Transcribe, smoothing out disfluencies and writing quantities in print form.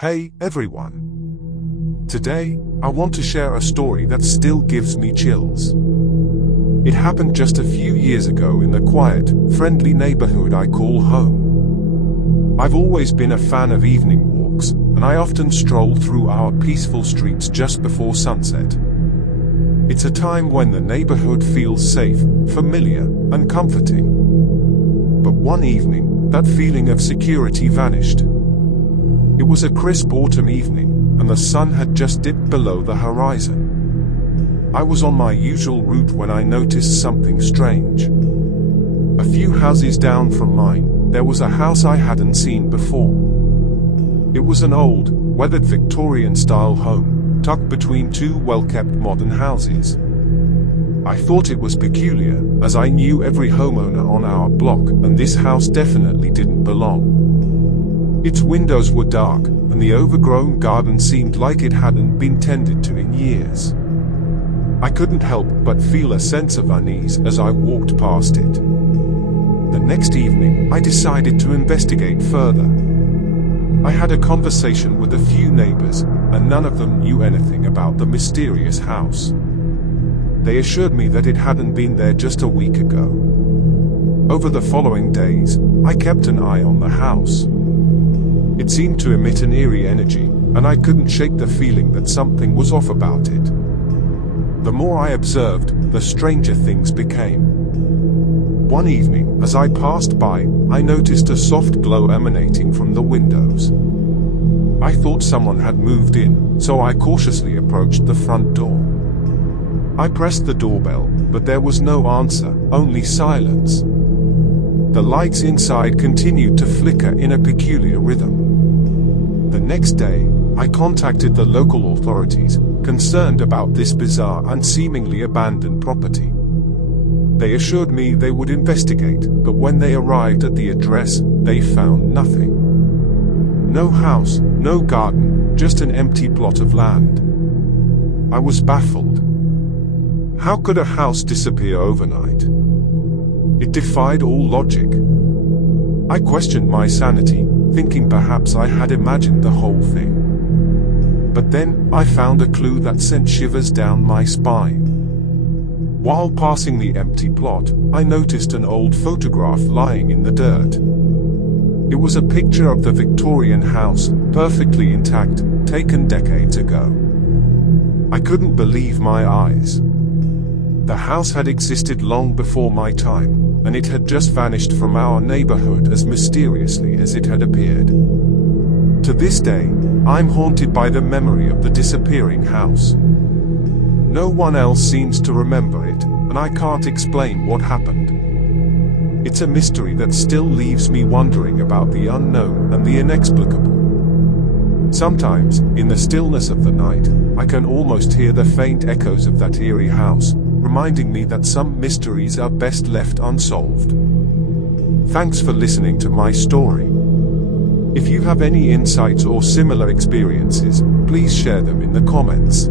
Hey everyone! Today, I want to share a story that still gives me chills. It happened just a few years ago in the quiet, friendly neighborhood I call home. I've always been a fan of evening walks, and I often stroll through our peaceful streets just before sunset. It's a time when the neighborhood feels safe, familiar, and comforting. But one evening, that feeling of security vanished. It was a crisp autumn evening, and the sun had just dipped below the horizon. I was on my usual route when I noticed something strange. A few houses down from mine, there was a house I hadn't seen before. It was an old, weathered Victorian-style home, tucked between two well-kept modern houses. I thought it was peculiar, as I knew every homeowner on our block, and this house definitely didn't belong. Its windows were dark, and the overgrown garden seemed like it hadn't been tended to in years. I couldn't help but feel a sense of unease as I walked past it. The next evening, I decided to investigate further. I had a conversation with a few neighbors, and none of them knew anything about the mysterious house. They assured me that it hadn't been there just a week ago. Over the following days, I kept an eye on the house. It seemed to emit an eerie energy, and I couldn't shake the feeling that something was off about it. The more I observed, the stranger things became. One evening, as I passed by, I noticed a soft glow emanating from the windows. I thought someone had moved in, so I cautiously approached the front door. I pressed the doorbell, but there was no answer, only silence. The lights inside continued to flicker in a peculiar rhythm. The next day, I contacted the local authorities, concerned about this bizarre and seemingly abandoned property. They assured me they would investigate, but when they arrived at the address, they found nothing. No house, no garden, just an empty plot of land. I was baffled. How could a house disappear overnight? It defied all logic. I questioned my sanity, thinking perhaps I had imagined the whole thing. But then, I found a clue that sent shivers down my spine. While passing the empty plot, I noticed an old photograph lying in the dirt. It was a picture of the Victorian house, perfectly intact, taken decades ago. I couldn't believe my eyes. The house had existed long before my time, and it had just vanished from our neighborhood as mysteriously as it had appeared. To this day, I'm haunted by the memory of the disappearing house. No one else seems to remember it, and I can't explain what happened. It's a mystery that still leaves me wondering about the unknown and the inexplicable. Sometimes, in the stillness of the night, I can almost hear the faint echoes of that eerie house, reminding me that some mysteries are best left unsolved. Thanks for listening to my story. If you have any insights or similar experiences, please share them in the comments.